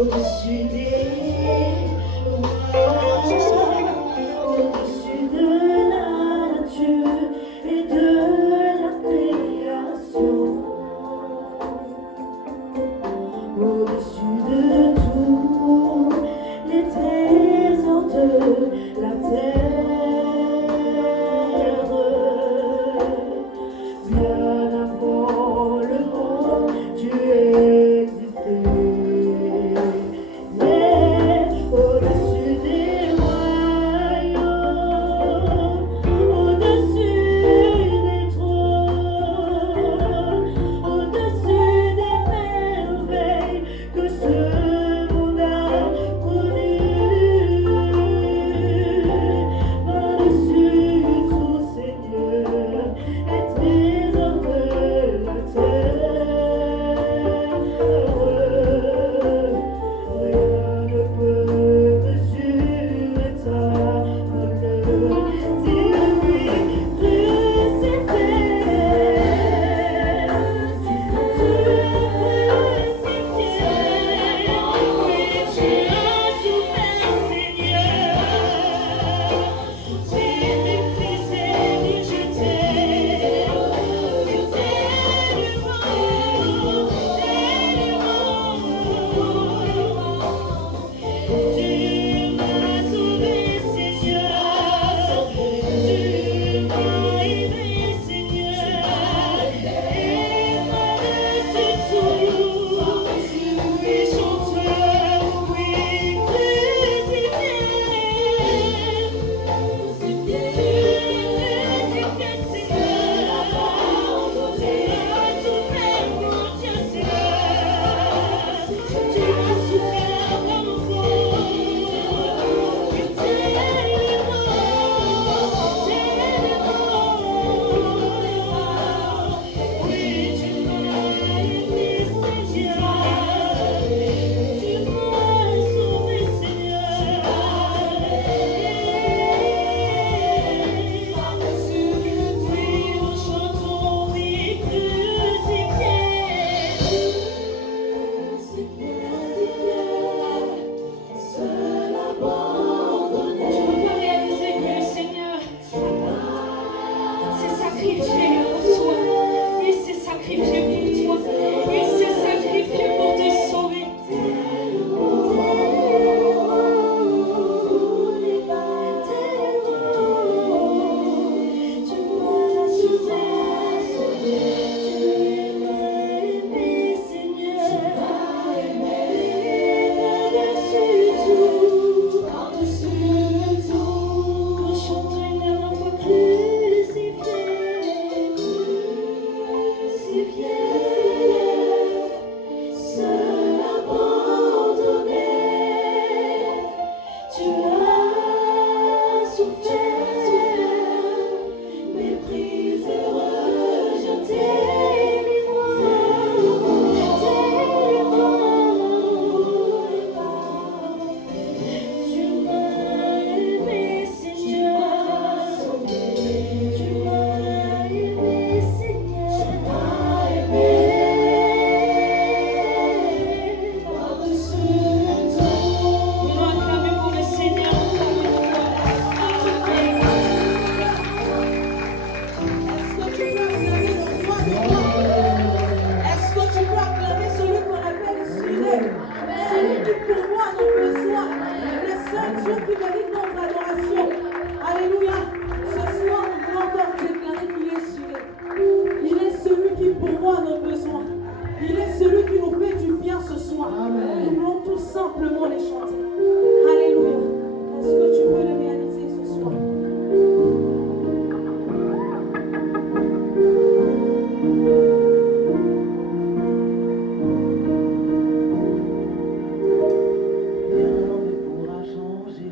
Au-dessus des rois, au-dessus de la nature et de la création, au-dessus de tous les trésors de la terre, bien avant le monde, tu existais. Mais au-dessus des royaumes, au-dessus des trônes, au-dessus des merveilles que ce monde a connues, par-dessus tout Seigneur et trésors de la terre, rien ne peut mesurer ta valeur. Dis-le-lui, crucifié, tu es crucifié, oui, tu as souffert, Seigneur. J'ai méprisé, rejeté, tu t'es tu m'as sauvé, Seigneur. Tu m'as aimé, Seigneur. Et par-dessus tout, oui, chanteur, oui, crucifié. Tu es crucifié, Seigneur. Tu as souffert, mon Dieu, Seigneur. Tu as souffert comme tu t'es oui, tu m'as aimé, Seigneur. Tu m'as sauvé, Seigneur. Oui, nous chantons, oui, crucifié. Seul abandonné. Tu peux réaliser que le Seigneur s'est sacrifié pour toi. Il s'est sacrifié pour toi. Il s'est sacrifié pour te sauver. Tu m'as sauvé, tu m'as aimé, Seigneur. Par-dessus tout, chantons une dernière fois, crucifié, seul abandonné. Tu as souffert, méprisé, rejeté, tu m'as aimé, Seigneur. Tu m'as aimé, Seigneur. Par-dessus tout. On va acclamer pour le Seigneur. Est-ce que tu peux acclamer celui qu'on appelle Jireh? Celui qui pourvoit nos besoins. Le seul Dieu qui mérite notre adoration. Alléluia. Ce soir, nous voulons encore déclarer qu'il est Jireh. Il est celui qui pourvoit nos besoins. Il est celui qui nous fait du bien ce soir. Nous voulons tout simplement les chanter. Alléluia. Est-ce que tu peux le réaliser ce soir? Rien ne pourra changer.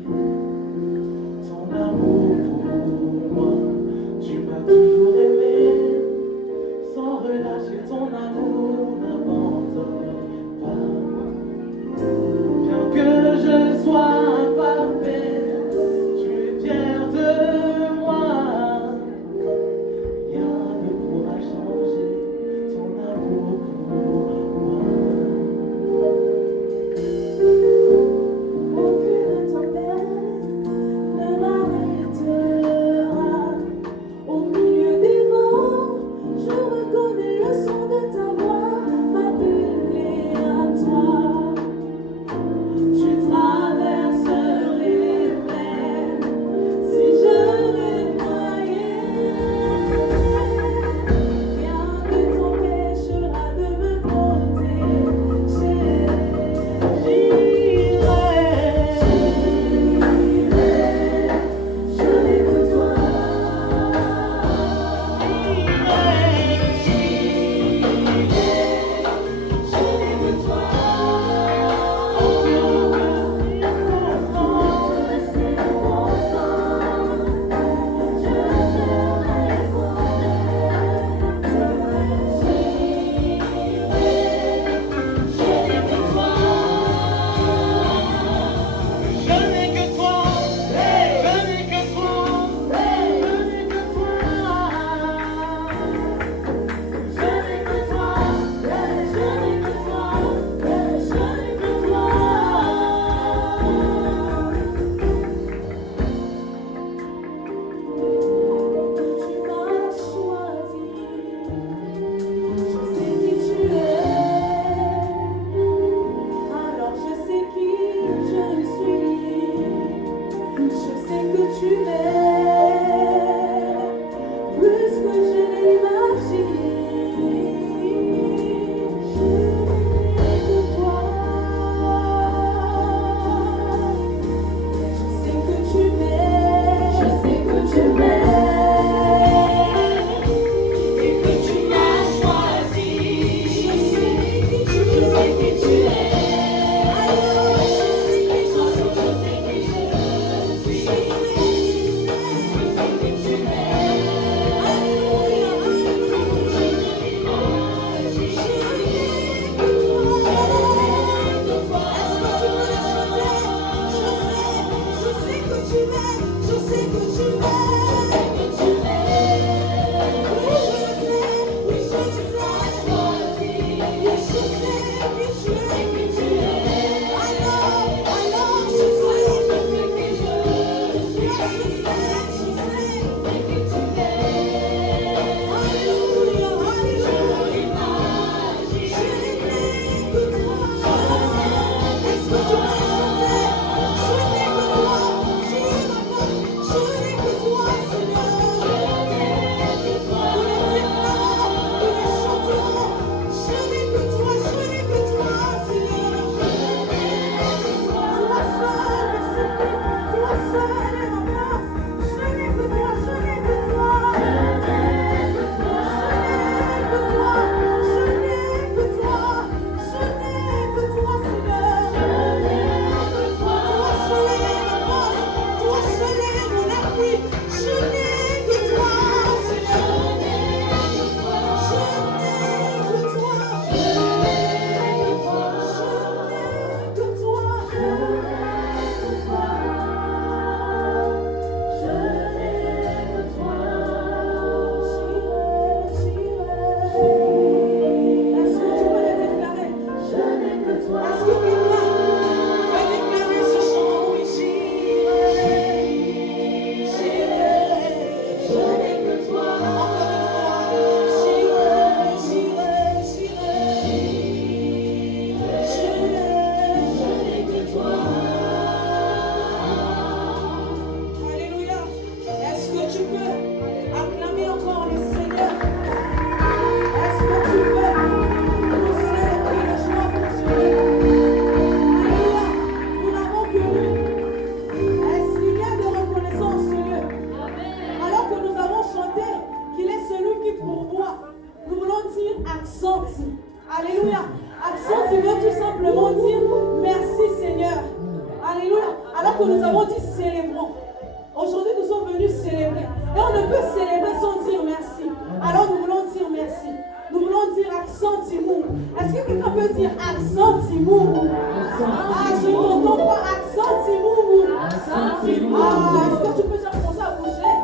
Ah, est-ce que tu peux déjà commencer à bouger?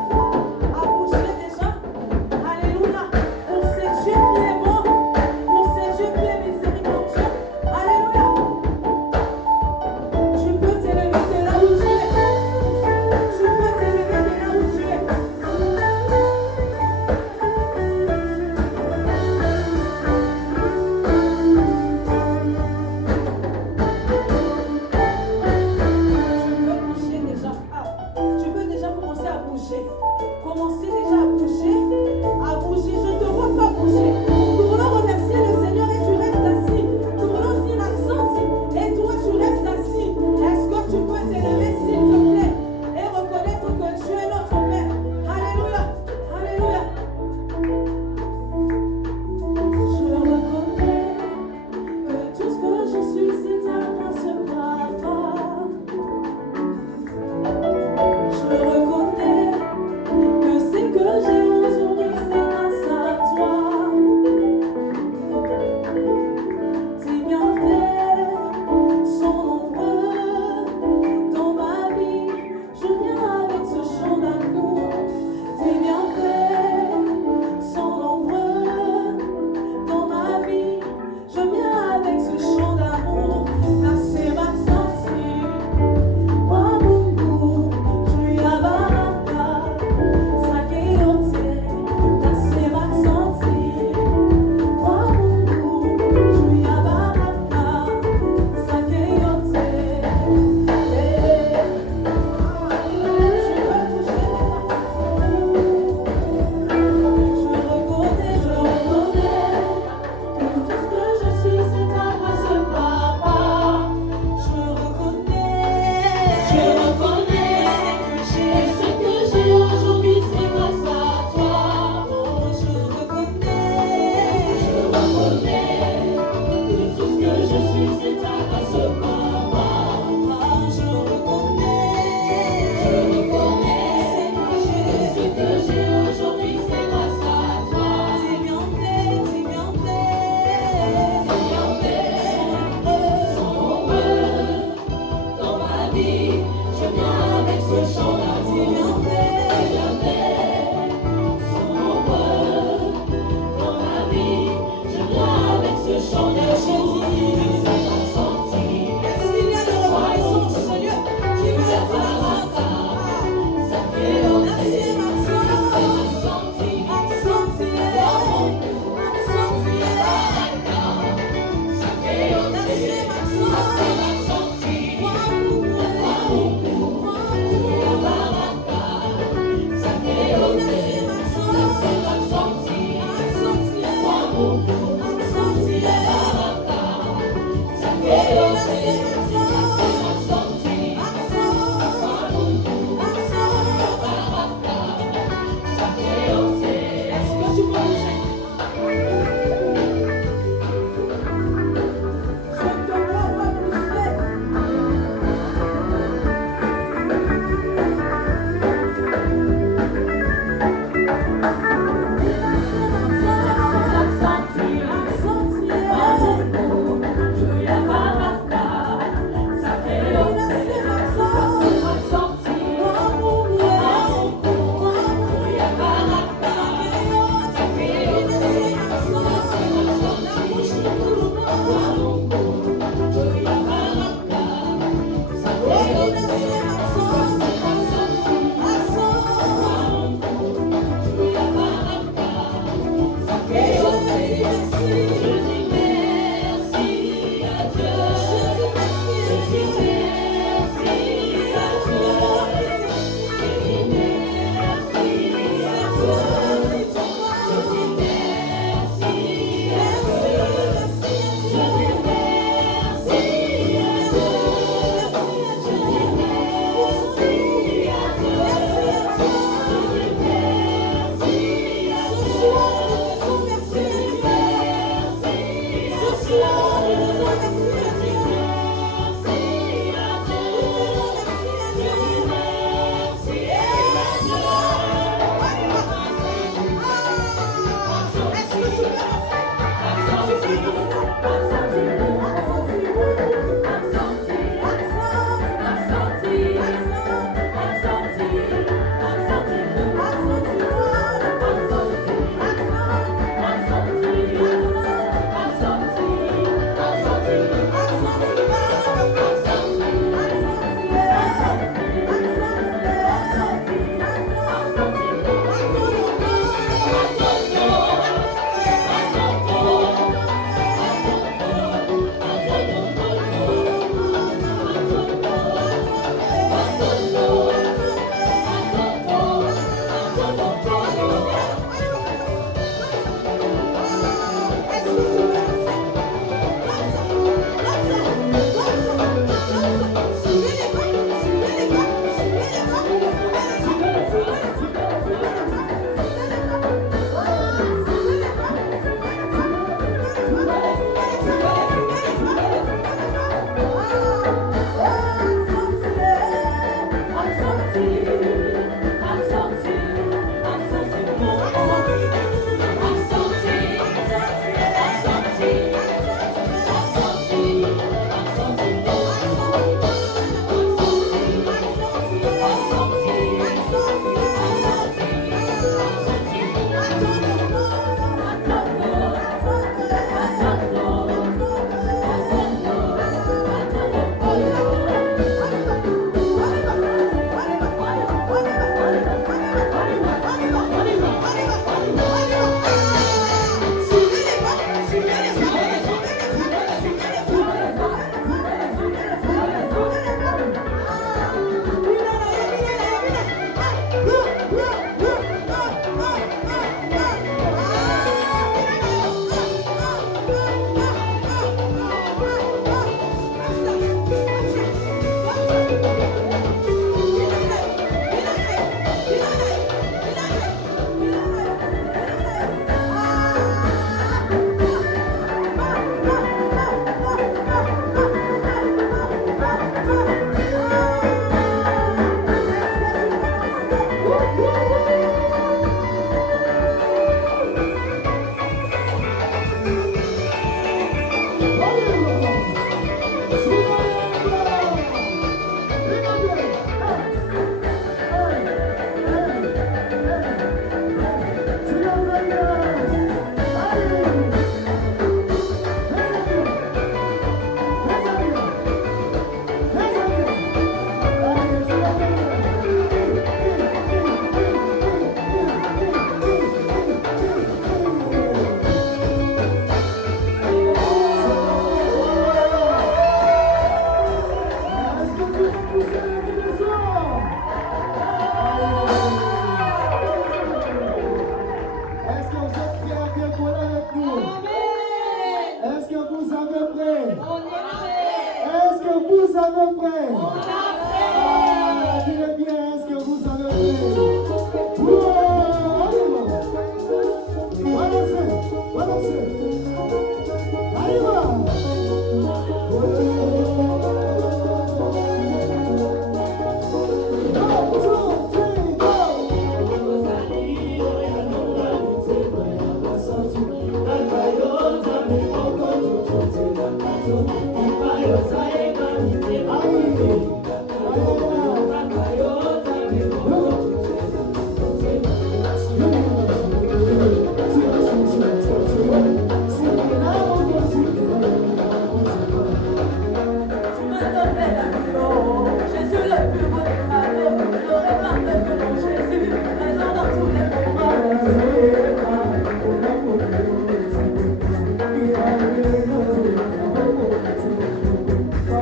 À bouger déjà? Alléluia. Pour ce Dieu qui est bon, pour ce Dieu qui est miséricordieux. Alléluia. Tu peux t'élever de là où tu es. Tu peux t'élever de là où tu es. Tu peux bouger déjà. Ah, tu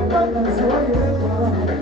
Papa,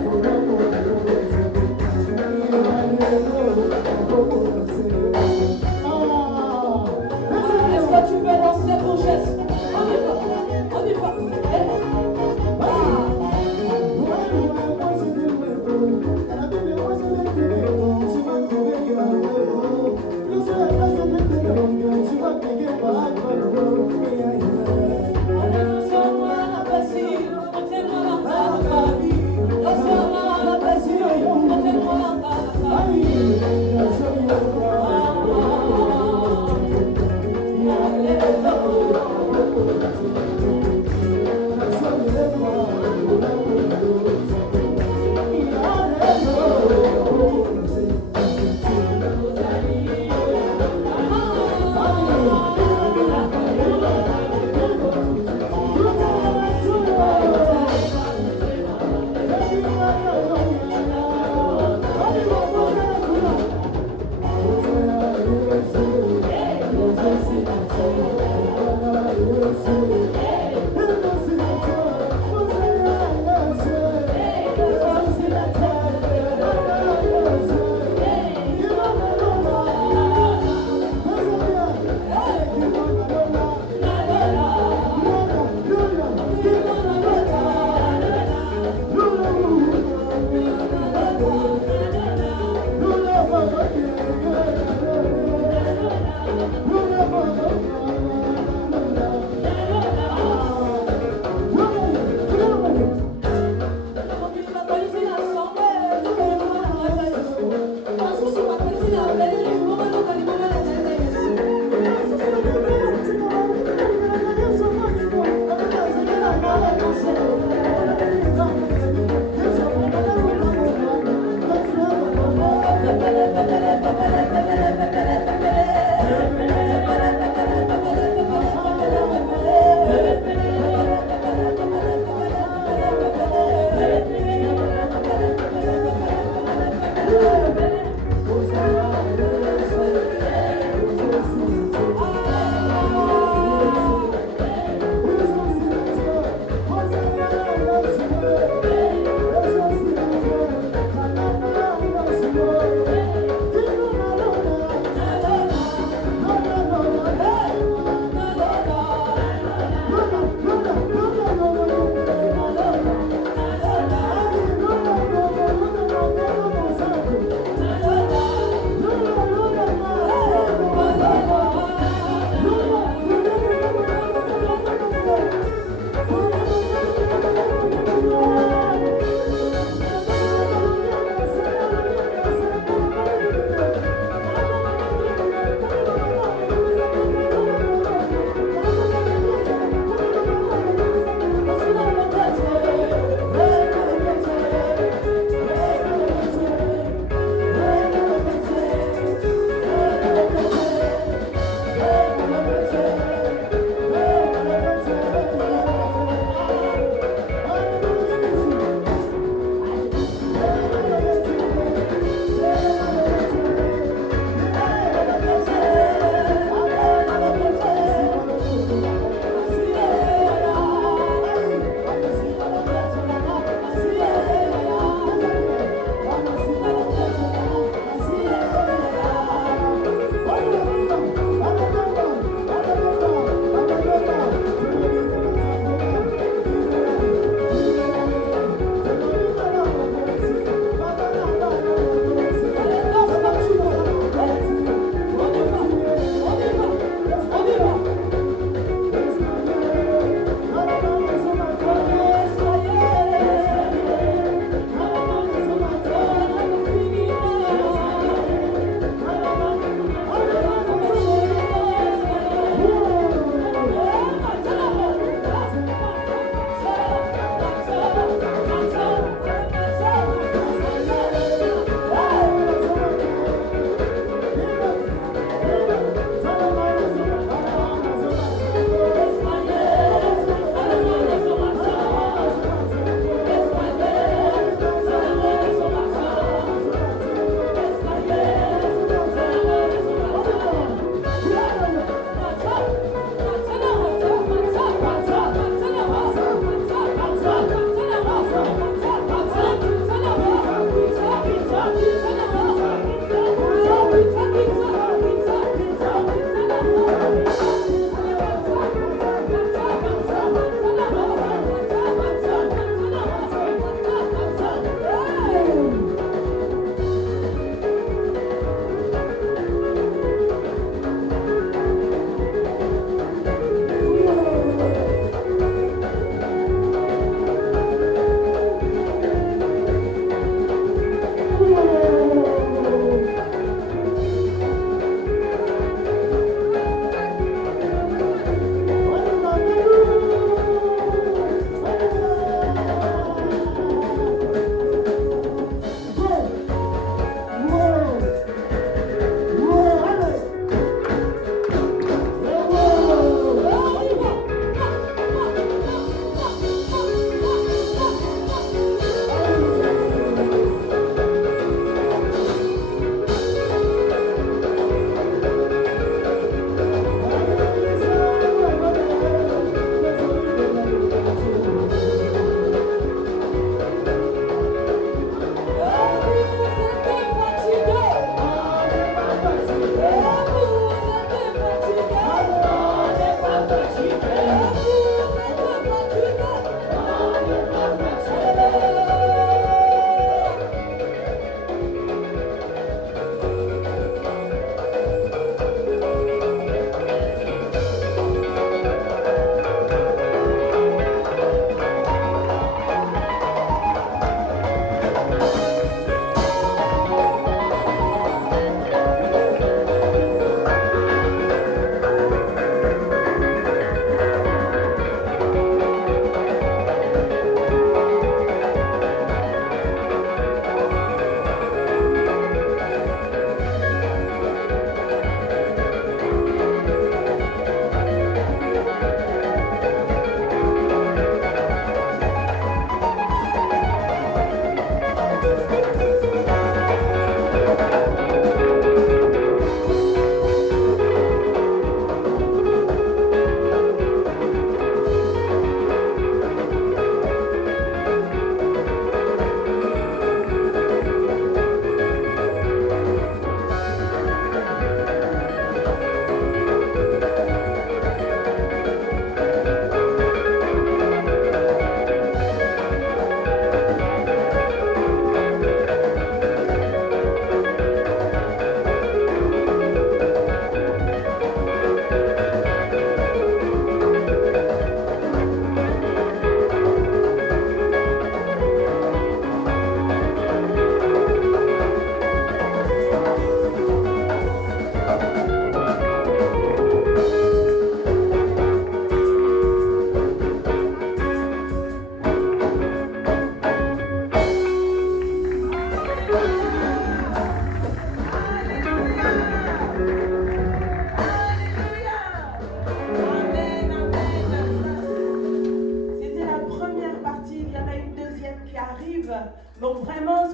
arrive. Donc vraiment,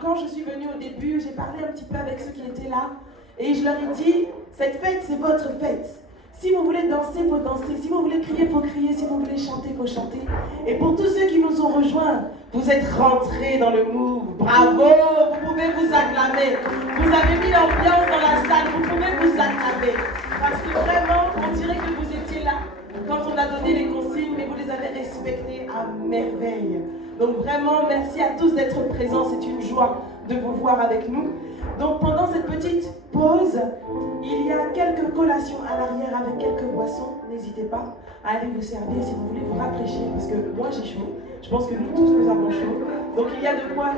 quand je suis venue au début, j'ai parlé un petit peu avec ceux qui étaient là. Et je leur ai dit, cette fête, c'est votre fête. Si vous voulez danser, il faut danser. Si vous voulez crier, il faut crier. Si vous voulez chanter, il faut chanter. Et pour tous ceux qui nous ont rejoints, vous êtes rentrés dans le move. Bravo, vous pouvez vous acclamer. Vous avez mis l'ambiance dans la salle, vous pouvez vous acclamer. Parce que vraiment, on dirait que vous étiez là quand on a donné les consignes, mais vous les avez respectées à merveille. Donc vraiment, merci à tous d'être présents. C'est une joie de vous voir avec nous. Donc pendant cette petite pause, il y a quelques collations à l'arrière avec quelques boissons. N'hésitez pas à aller vous servir si vous voulez vous rafraîchir, parce que moi j'ai chaud. Je pense que nous tous nous avons chaud. Donc il y a de quoi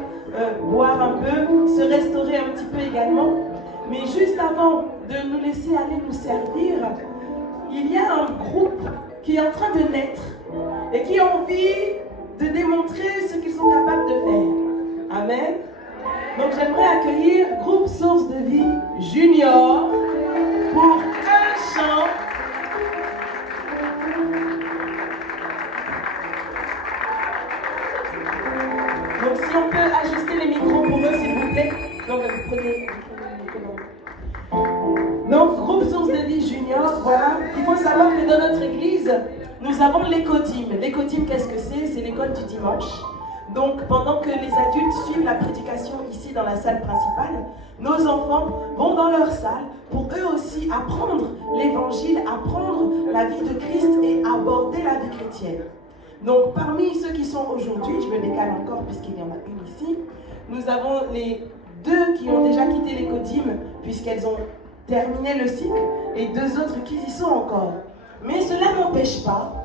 boire un peu, se restaurer un petit peu également. Mais juste avant de nous laisser aller nous servir, il y a un groupe qui est en train de naître et qui a envie de démontrer ce qu'ils sont capables de faire. Amen. Donc j'aimerais accueillir Groupe Source de Vie Junior pour un chant. Donc si on peut ajuster les micros pour eux s'il vous plaît. Donc vous prenez le micro. Donc Groupe Source de Vie Junior, voilà. Il faut savoir que dans notre église, nous avons l'écotime. L'écotime, qu'est-ce que c'est? C'est l'école du dimanche. Donc, pendant que les adultes suivent la prédication ici dans la salle principale, nos enfants vont dans leur salle pour eux aussi apprendre l'évangile, apprendre la vie de Christ et aborder la vie chrétienne. Donc, parmi ceux qui sont aujourd'hui, je me décale encore puisqu'il y en a une ici, nous avons les deux qui ont déjà quitté l'écotime puisqu'elles ont terminé le cycle et deux autres qui y sont encore. Mais cela n'empêche pas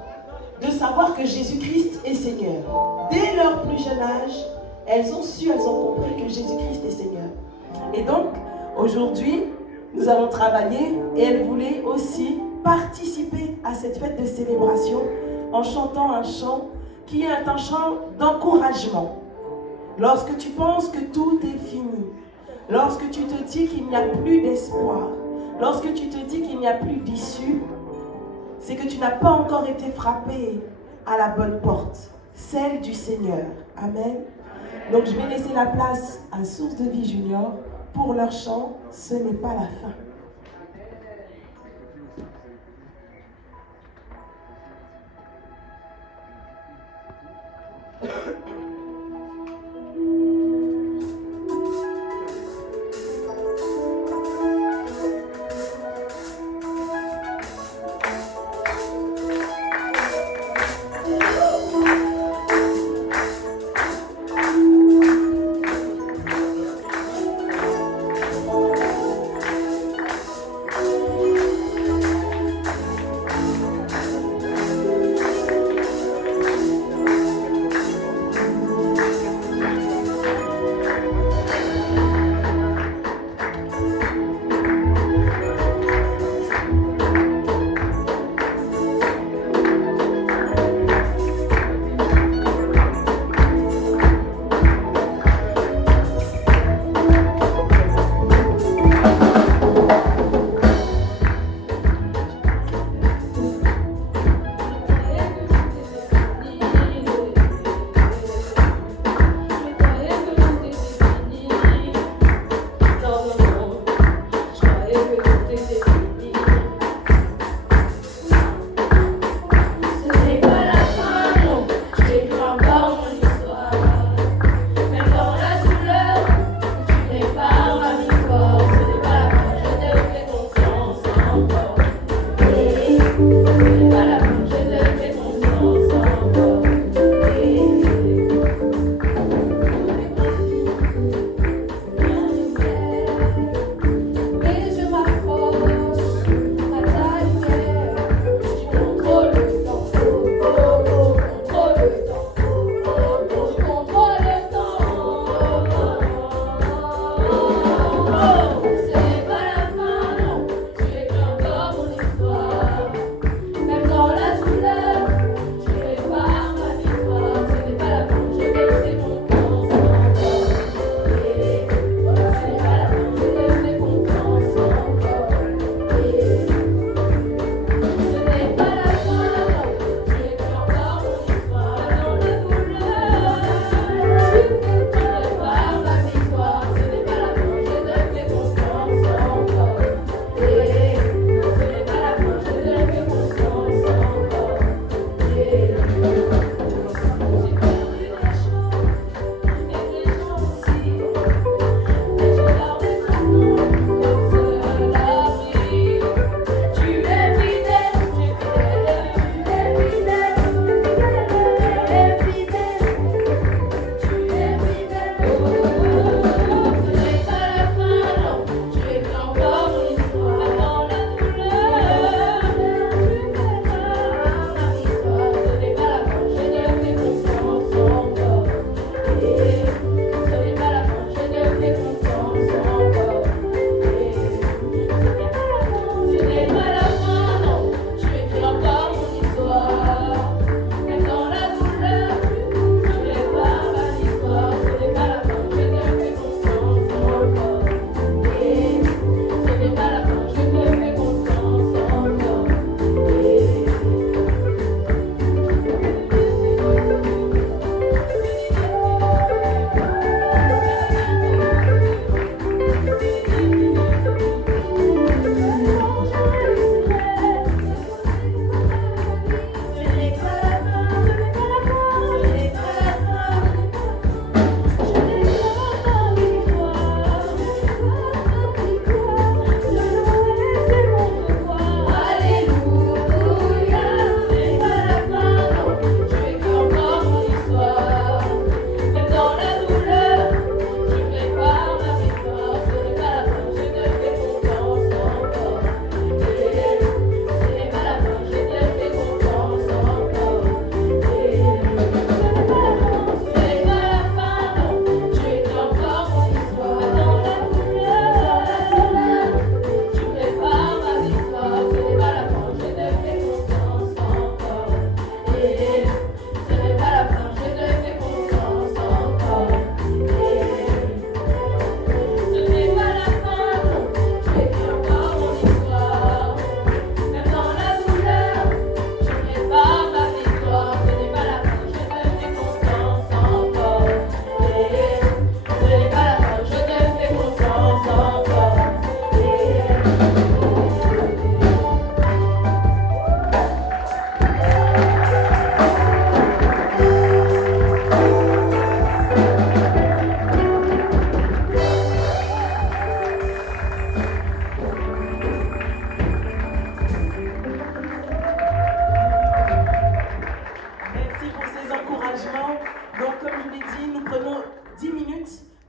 de savoir que Jésus-Christ est Seigneur. Dès leur plus jeune âge, elles ont compris que Jésus-Christ est Seigneur. Et donc, aujourd'hui, nous allons travailler et elles voulaient aussi participer à cette fête de célébration en chantant un chant qui est un chant d'encouragement. Lorsque tu penses que tout est fini, lorsque tu te dis qu'il n'y a plus d'espoir, lorsque tu te dis qu'il n'y a plus d'issue, c'est que tu n'as pas encore été frappé à la bonne porte, celle du Seigneur. Amen. Donc je vais laisser la place à Source de Vie Junior pour leur chant « Ce n'est pas la fin ».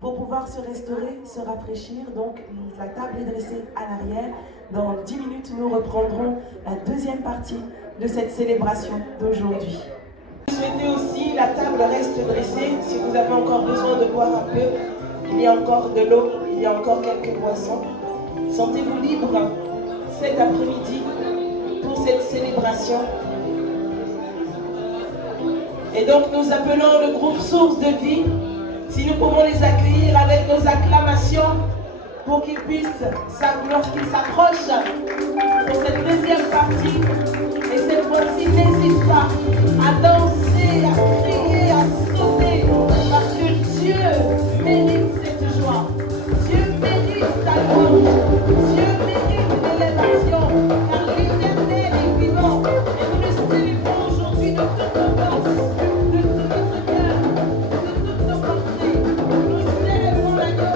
pour pouvoir se restaurer, se rafraîchir. Donc la table est dressée à l'arrière. Dans 10 minutes, nous reprendrons la deuxième partie de cette célébration d'aujourd'hui. Vous souhaitez aussi, la table reste dressée. Si vous avez encore besoin de boire un peu, il y a encore de l'eau, il y a encore quelques boissons. Sentez-vous libre cet après-midi pour cette célébration. Et donc nous appelons le groupe Source de Vie, si nous pouvons les accueillir avec nos acclamations pour qu'ils puissent, lorsqu'ils s'approchent pour cette deuxième partie, et cette fois-ci n'hésite pas à danser, à crier, à sauter, parce que Dieu mérite cette joie. Dieu mérite ta louange. Dieu mérite l'élévation, car l'Éternel est vivant. Et nous le célébrons aujourd'hui de toute nos forces, de tout notre cœur, de toutes nos pensées. Nous célébrons l'agneau.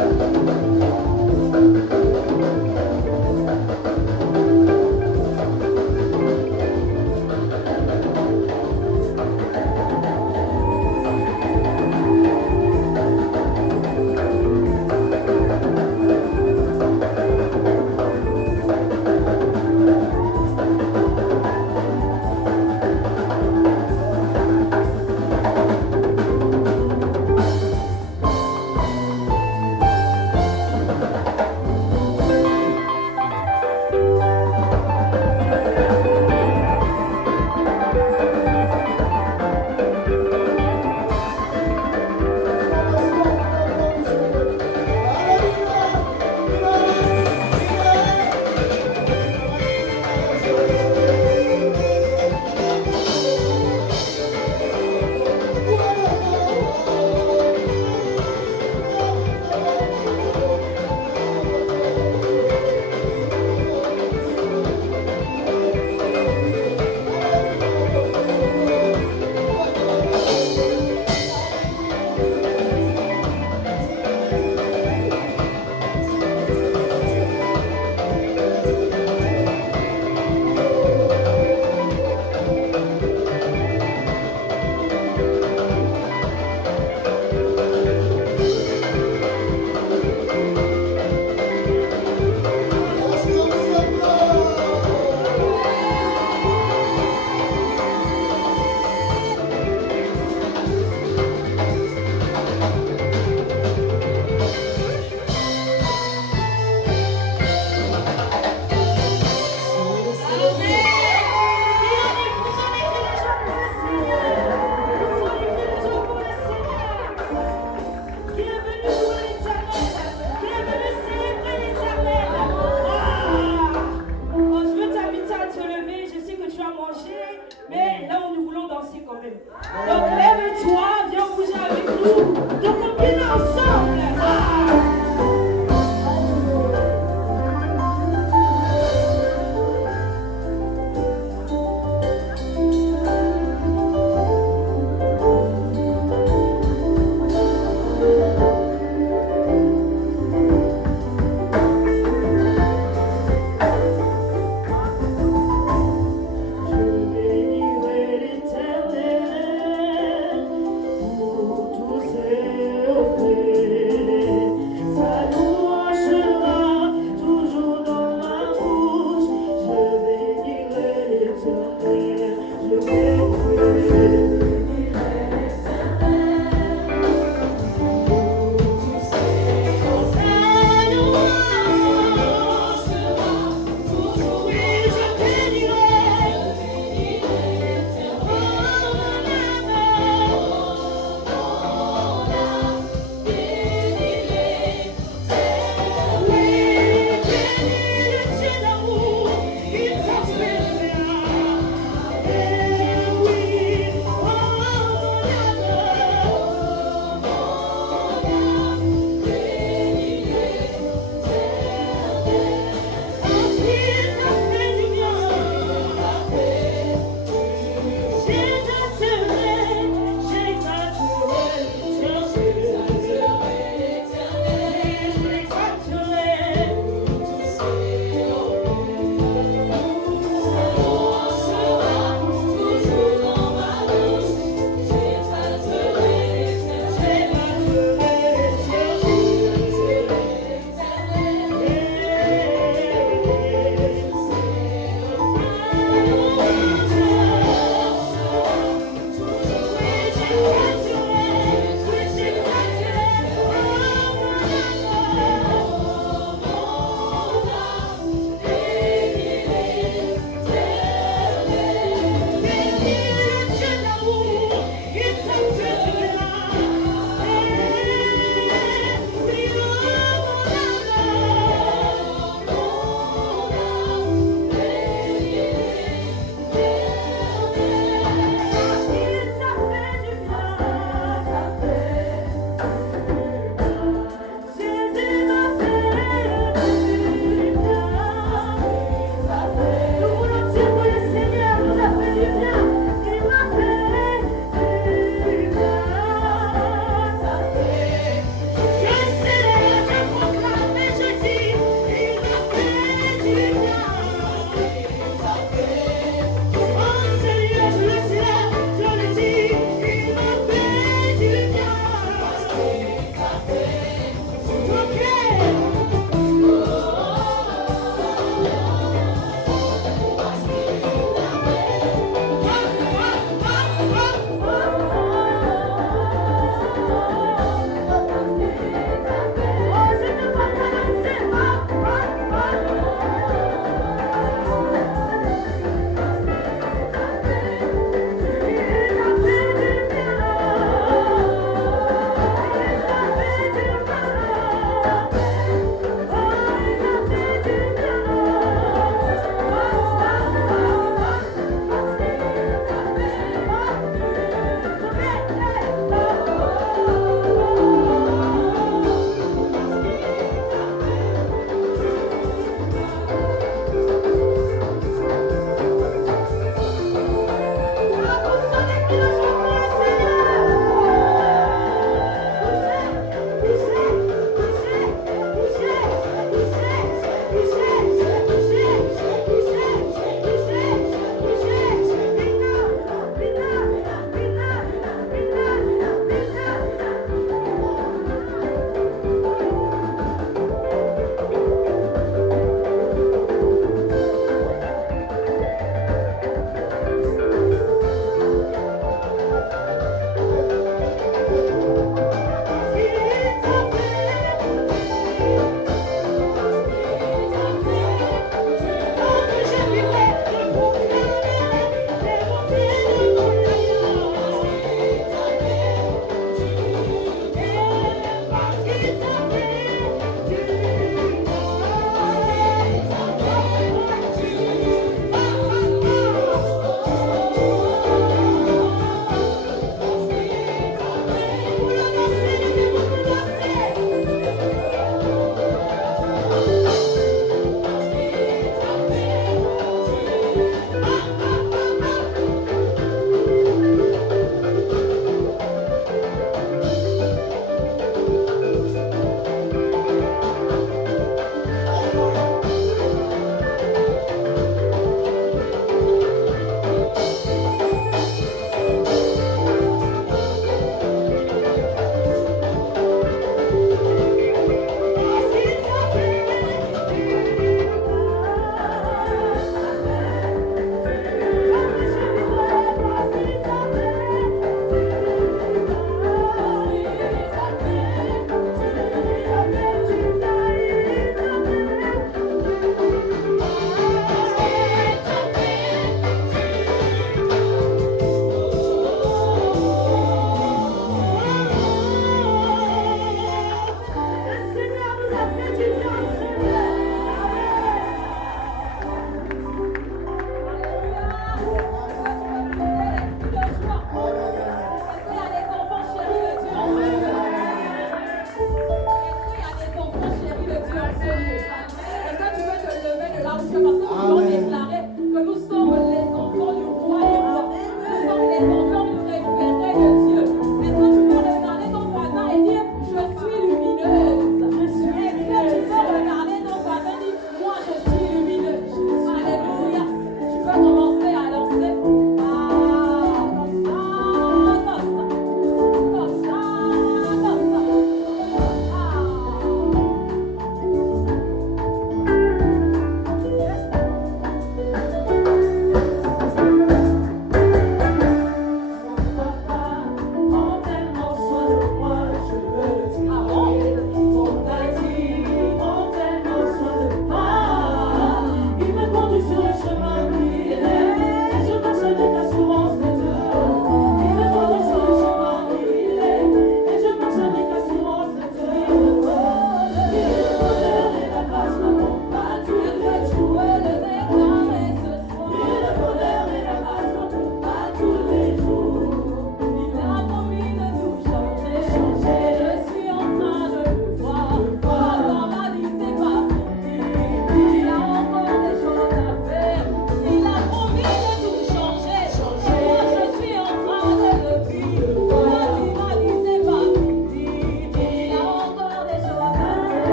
Thank you.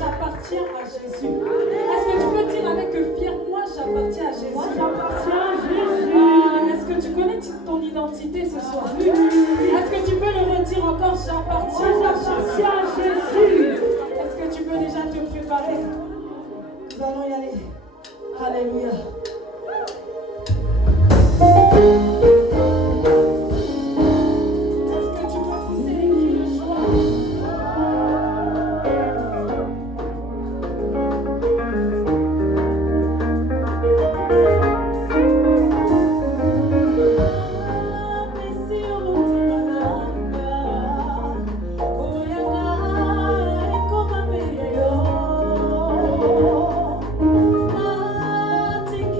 j'appartiens à Jésus. Est-ce que tu peux dire avec fier-moi, j'appartiens à Jésus? Moi, j'appartiens à Jésus. Est-ce que tu connais ton identité ce soir? Est-ce que tu peux le redire encore? J'appartiens à Jésus. Est-ce que tu peux déjà te préparer? Nous allons y aller. Alléluia. Est-ce que tu peux pousser les cris de joie? Take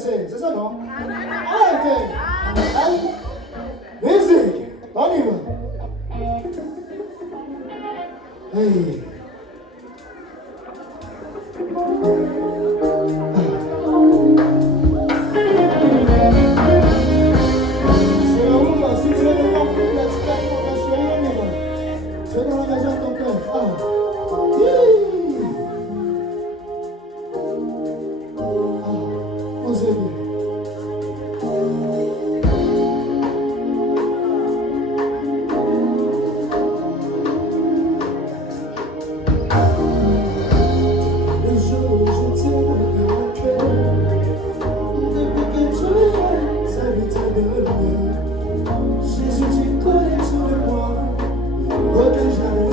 C'est ça, non? Allez, allez, musique, on y va. Hey. C'est où, si tu es dans la cité, on va chérir, on y va. Tu es dans la maison de ton père. On s'est bien. Jésus, tu connais tout de moi. Oh, que j'avais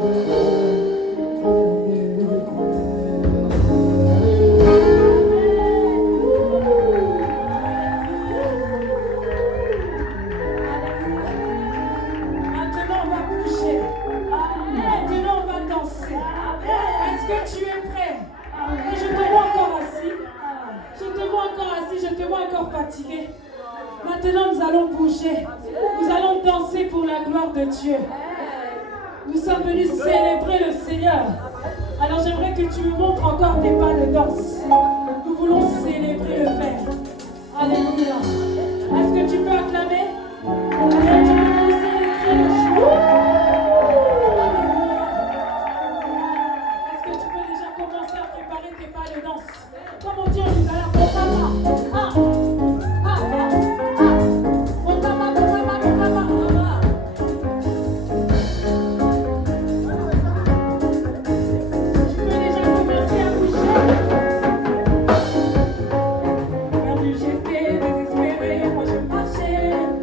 Maintenant, on va bouger. Maintenant, on va danser. Est-ce que tu es prêt? Et je te vois encore assis. Je te vois encore assis. Je te vois encore fatigué. Maintenant, nous allons bouger. Nous allons danser pour la gloire de Dieu. Nous sommes venus célébrer le Seigneur. Alors, j'aimerais que tu me montres encore tes pas de danse. Nous voulons célébrer le Père. Alléluia. Est-ce que tu peux acclamer? Est-ce que tu peux pousser les cris de joie? Alléluia. Est-ce que tu peux déjà commencer à préparer tes pas de danse? Comme on dit en Lingala, tu peux déjà commencer à bouger. Perdu, j'étais désespéré, moi je marchais.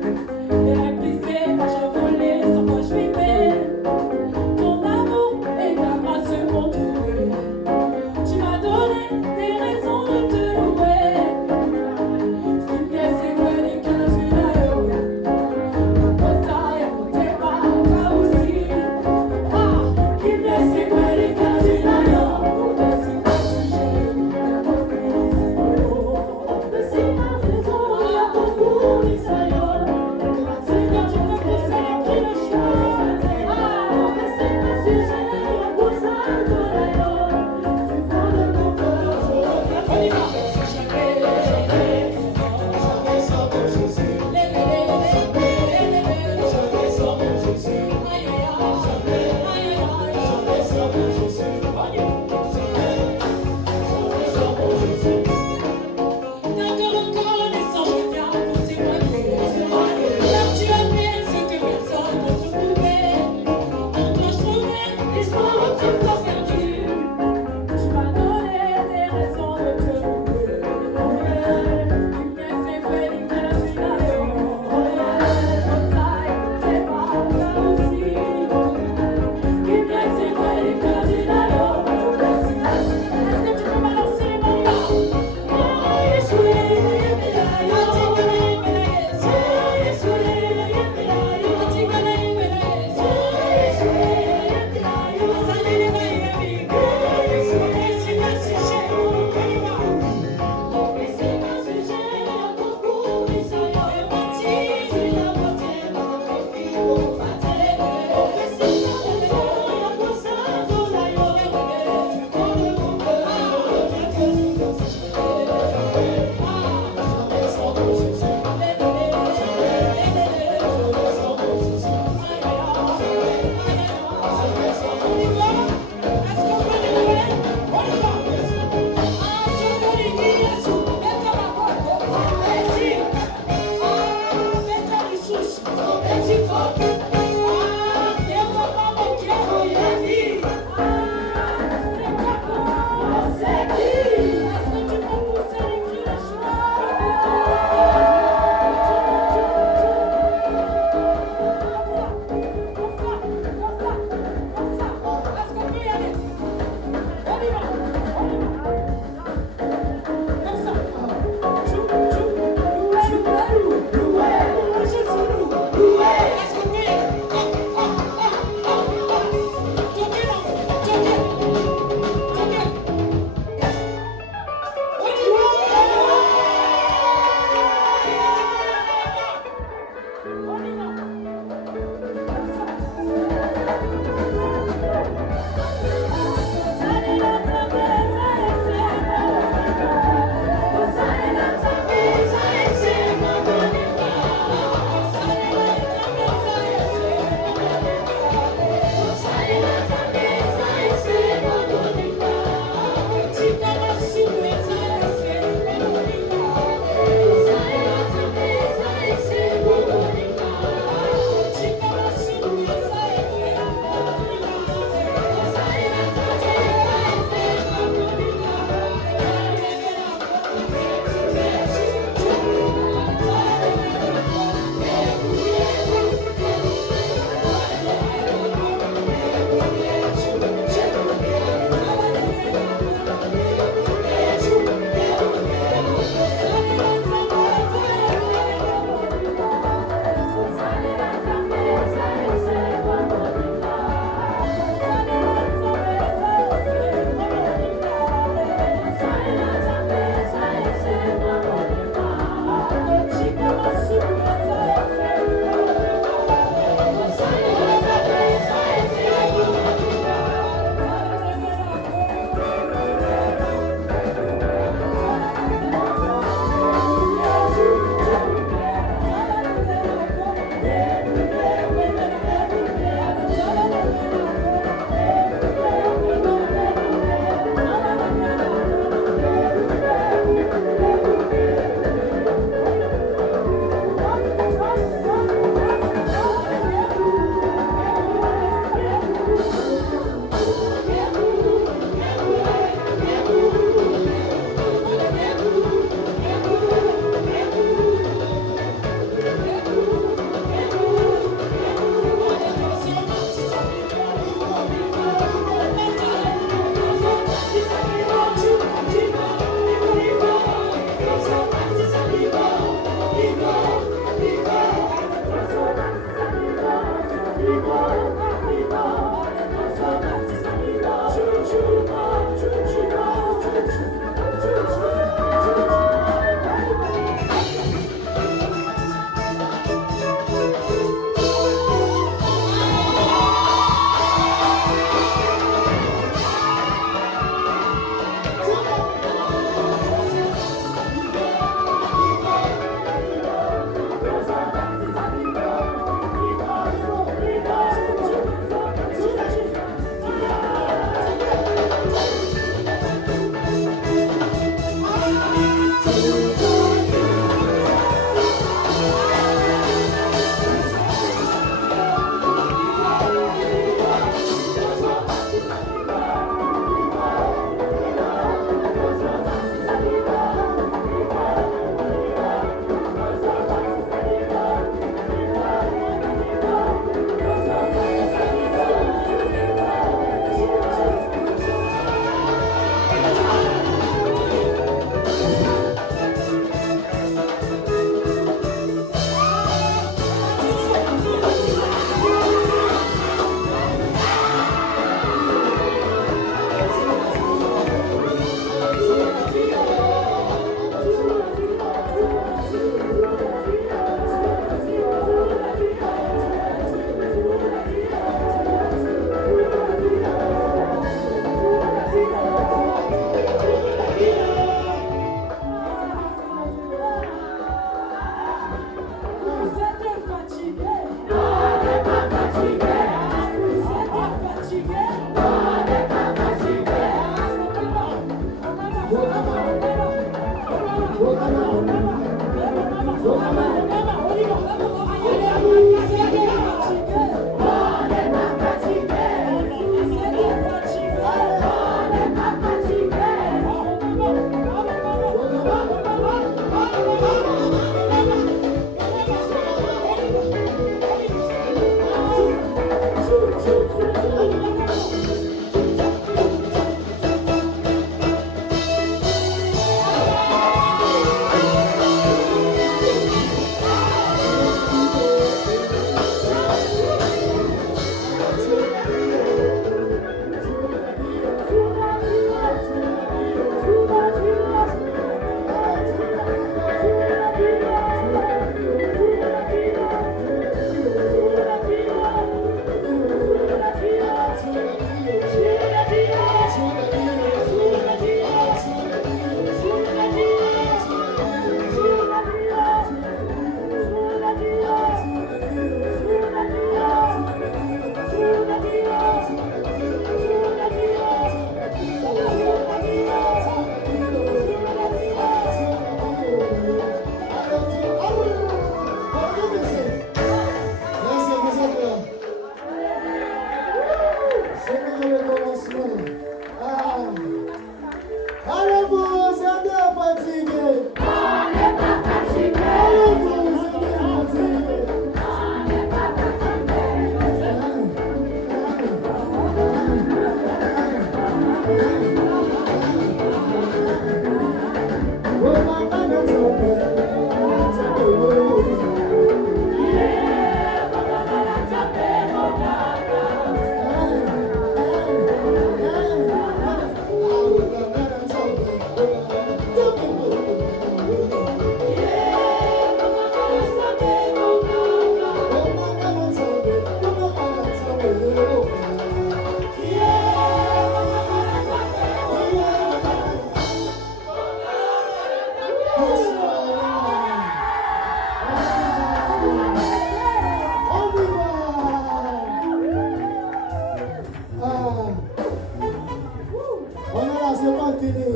c'est pas fini.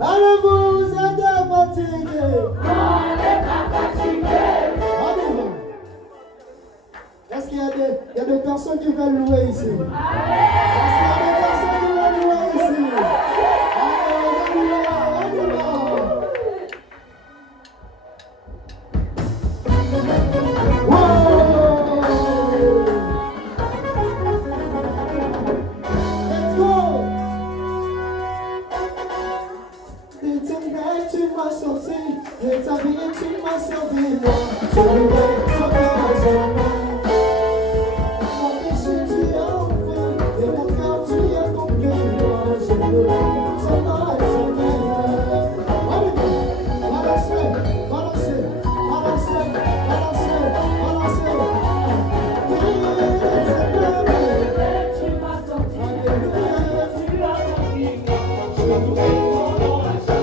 Allez-vous, vous êtes fatigués. On n'est pas fatigués. Allez-vous. Est-ce qu'il y a des personnes qui veulent louer ici? Est-ce qu'il y a des personnes qui veulent louer ici? Et ta vie, tu m'as servi, moi. Je voulais ton cœur, mon péché, tu as enlevé. Et mon cœur, tu as compris, moi. Je voulais ton cœur, balancez, balancez, balancez, balancez, balancez. Tu m'as sorti, tu as compris, moi. Je voulais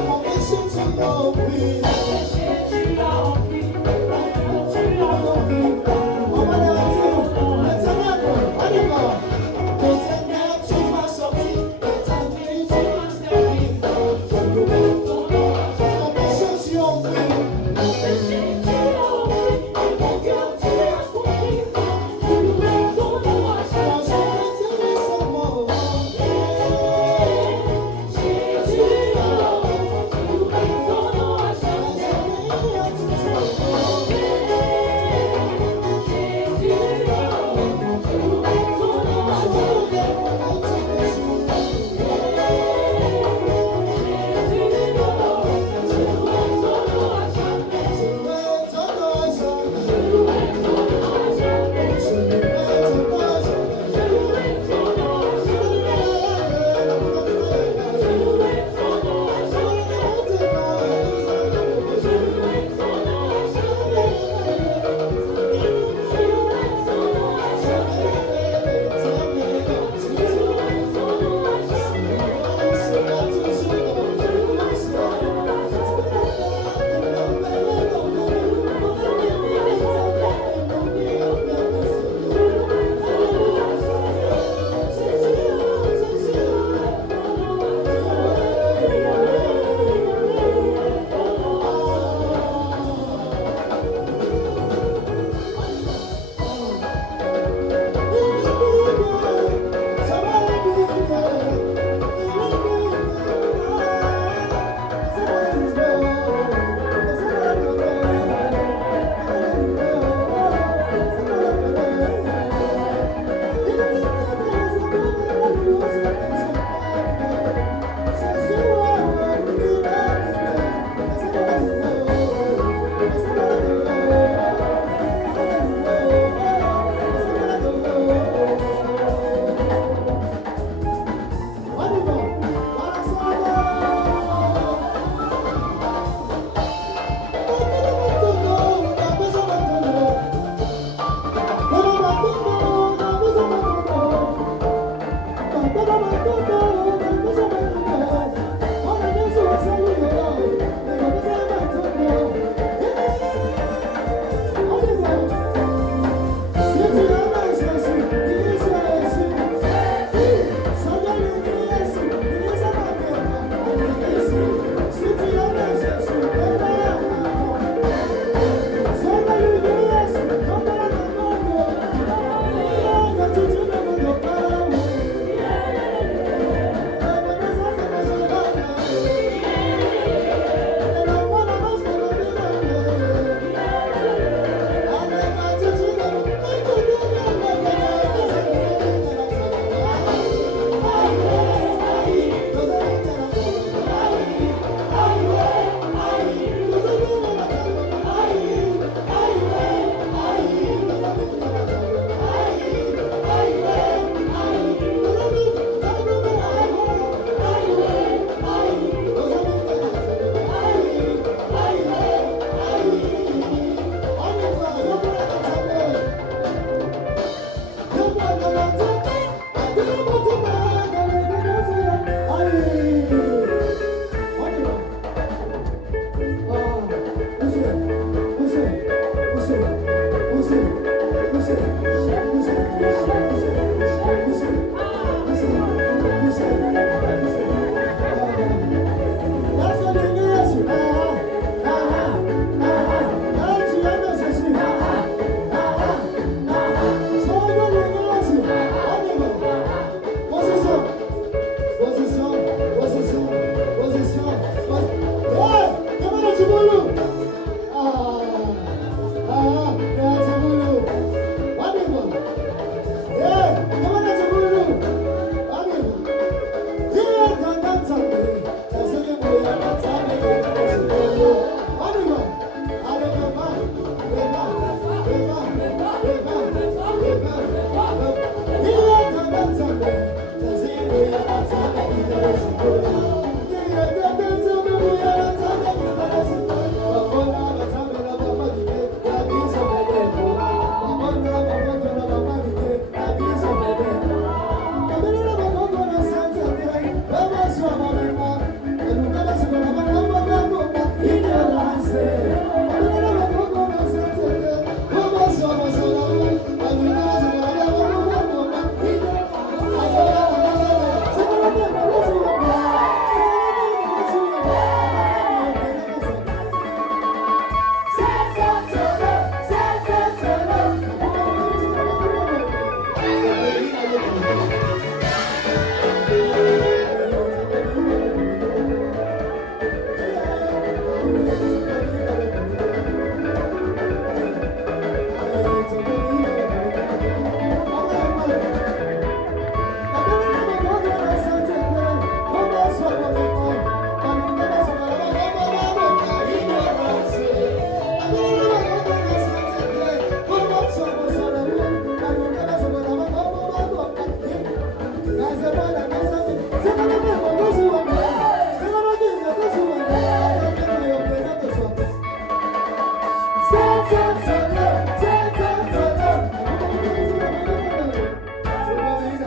mon péché, tu as enlevé.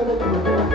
Hallelujah.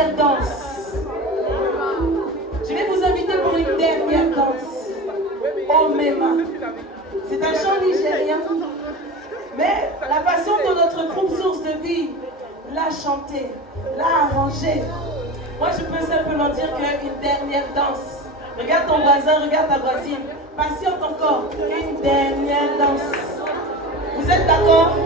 dernière danse. Je vais vous inviter pour une dernière danse. Omema. C'est un chant nigérien. Mais la façon dont notre groupe Source de Vie l'a chanté, l'a arrangé, moi je peux simplement dire qu'une dernière danse. Regarde ton voisin, regarde ta voisine. Patiente encore. Une dernière danse. Vous êtes d'accord?